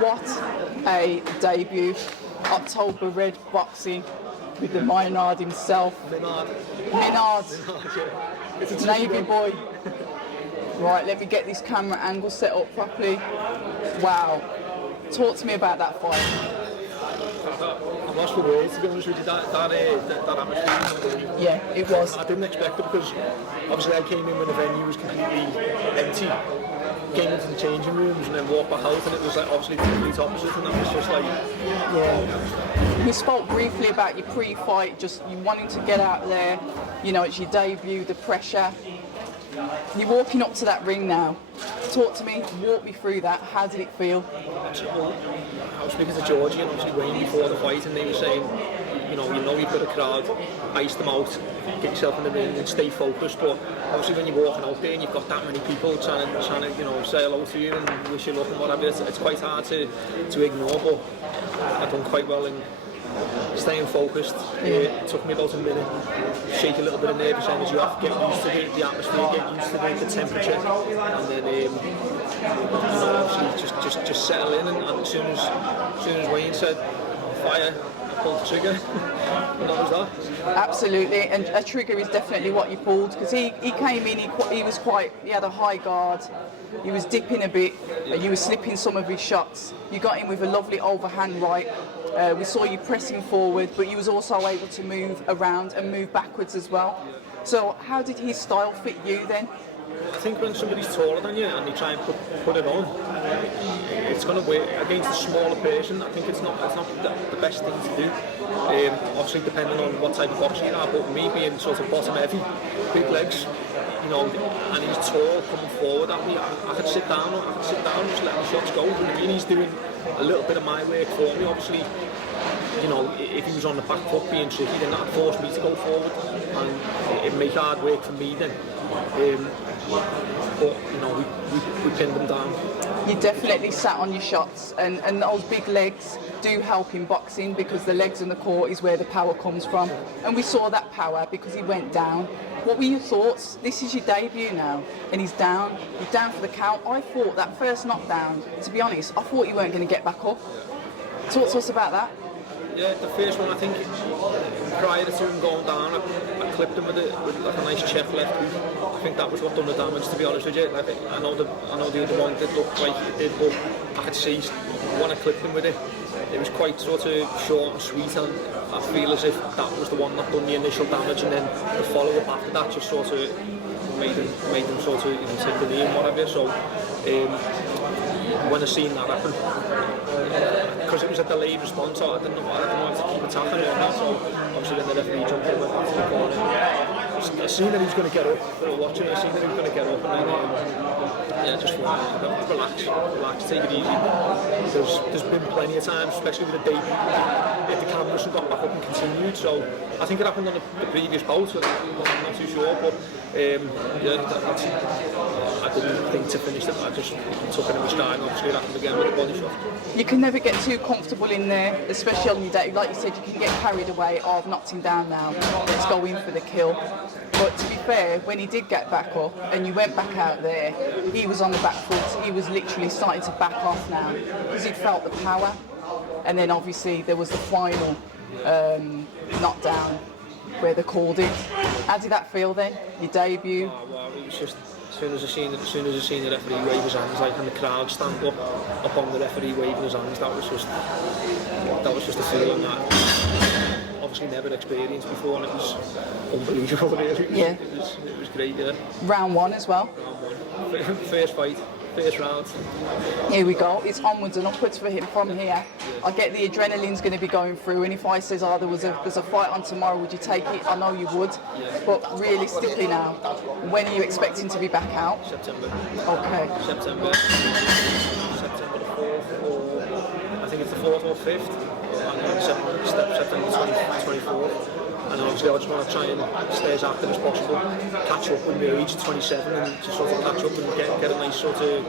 What a debut. October Red boxing with the Minard himself. Minard. Navy boy. Right, let me get this camera angle set up properly. Wow. Talk to me about that fight. I'm lost for words, to be honest with you. That atmosphere. Yeah, it was. I didn't expect it because obviously I came in when the venue was completely empty. Came into the changing rooms and then walked back out, and it was like obviously the complete opposite, and that was just like. Yeah. We spoke briefly about your pre-fight, just you wanting to get out there. You know, it's your debut, the pressure. You're walking up to that ring now. Talk to me, walk me through that. How did it feel? I was speaking to Georgie and obviously Wayne before the fight, and they were saying, you know you've got a crowd, ice them out, get yourself in the ring and stay focused. But obviously when you're walking out there and you've got that many people trying to say hello to you and wish you luck and whatever, it's quite hard to ignore. But I've done quite well in staying focused. It took me about a minute, shake a little bit of nervous energy off, get used to the atmosphere, get used to the temperature, and then obviously just settle in. And as soon as Wayne said fire, I pulled the trigger, and that was that. Absolutely, and a trigger is definitely what you pulled, because he came in, he had a high guard, he was dipping a bit, you were slipping some of his shots. You got in with a lovely overhand right. We saw you pressing forward, but you was also able to move around and move backwards as well. So how did his style fit you then? I think when somebody's taller than you and they try and put it on, it's going to work against a smaller person. I think it's not the best thing to do. Obviously, depending on what type of boxer you are, but me being sort of bottom heavy, big legs, and he's tall coming forward at me, I could sit down and just let my shots go. And he's doing a little bit of my work for me. Obviously, if he was on the back foot being tricky, then that'd force me to go forward, and it'd make hard work for me then. But we pinned them down. You definitely sat on your shots, and those big legs do help in boxing, because the legs and the core is where the power comes from, and we saw that power because he went down. What were your thoughts? This is your debut now, and he's down for the count. I thought that first knockdown, to be honest, I thought you weren't going to get back up. Talk to us about that. Yeah, the first one, I think, prior to him going down, I clipped him with like a nice check left hook. I think that was what done the damage, to be honest with you. Like, I know the other one did look like it did, but I could see when I clipped him with it, it was quite sort of short and sweet, and I feel as if that was the one that done the initial damage, and then the follow-up after that just sort of made them sort of take the knee and whatever. So when I seen that happen, because it was a delayed response, I didn't know how to keep attacking or not. So obviously when the referee jumped in, went back to the corner. I seen that he was going to get up. We were watching. I seen that he was going to get up, and then just relax, take it easy. There's been plenty of times, especially with the debut, if the cameras had got back up and continued. So I think it happened on the previous bout. I'm not too sure, but I didn't think to finish it. I just took it in my stride, and obviously it happened again with a body shot. You can never get too comfortable in there, especially on your day. Like you said, you can get carried away. Oh, I've knocked him down now, let's go in for the kill. But to be fair, when he did get back up and you went back out there, he was on the back foot. He was literally starting to back off now because he'd felt the power. And then obviously there was the final knockdown where they called it. How did that feel then? Your debut? Oh, well, it was just as soon as I seen the referee wave his hands, like, and the crowd stand up on the referee waving his hands, that was just a feeling that obviously never experienced before, and it was unbelievable, really. Yeah. It was great, yeah. Round one as well. Round one. First fight. First round. Here we go. It's onwards and upwards for him from here. I get the adrenaline's going to be going through, and if I says, oh, there's a fight on tomorrow, would you take it? I know you would. Yeah. But realistically now, when are you expecting to be back out? September. Okay. September the 4th, or I think it's the 4th or 5th, and then September 24th. And obviously I just want to try and stay as active as possible, catch up with my age, 27, and just sort of catch up and get a nice sort of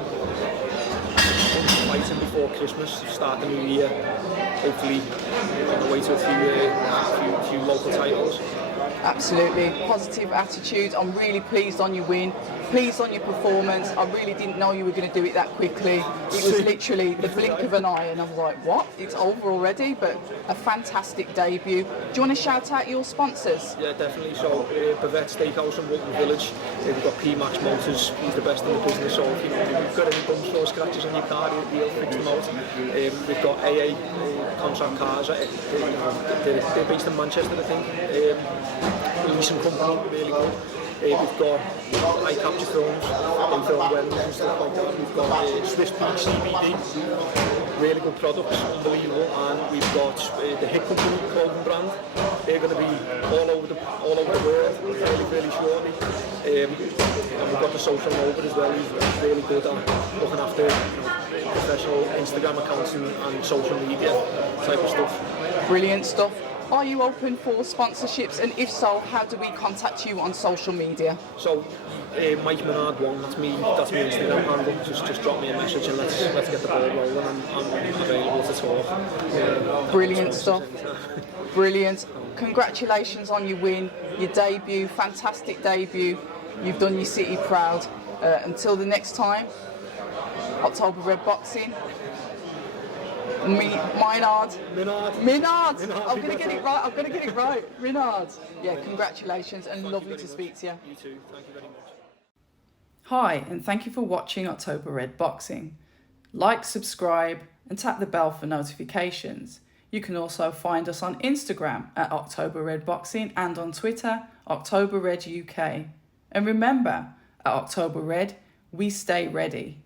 fighting before Christmas, start the new year, hopefully on the way to a few local titles. Absolutely, positive attitude. I'm really pleased on your win. pleased on your performance. I really didn't know you were going to do it that quickly. It was literally the blink of an eye, and I was like, what? It's over already? But a fantastic debut. Do you want to shout out your sponsors? Yeah, definitely. So, Bavette Steakhouse in Walton Village. We've got P-Max Motors. He's the best in the business. So, if you've got any bumps or scratches on your car, he'll fix them out. We've got AA Contract Cars. They're based in Manchester, I think. Leasing company, really good. We've got eye capture films, in film weddings and stuff like that. We've got Swiss Peak CBD, really good products, unbelievable. And we've got the Hit Company clothing brand. They're going to be all over the world really shortly. And we've got the social over as well. He's really good at looking after professional Instagram accounts and social media type of stuff. Brilliant stuff. Are you open for sponsorships, and if so, how do we contact you on social media? So, Mike Minard 1, that's me Instagram handle. Just drop me a message and let's get the ball rolling. I'm available to talk. Brilliant stuff. Brilliant. Congratulations on your win, your debut, fantastic debut. You've done your city proud. Until the next time, October Red Boxing. Minard. I'm going to get it right. Minard. Yeah, congratulations and lovely to speak to you. You too. Thank you very much. Hi, and thank you for watching October Red Boxing. Like, subscribe, and tap the bell for notifications. You can also find us on Instagram at October Red Boxing and on Twitter, October Red UK. And remember, at October Red, we stay ready.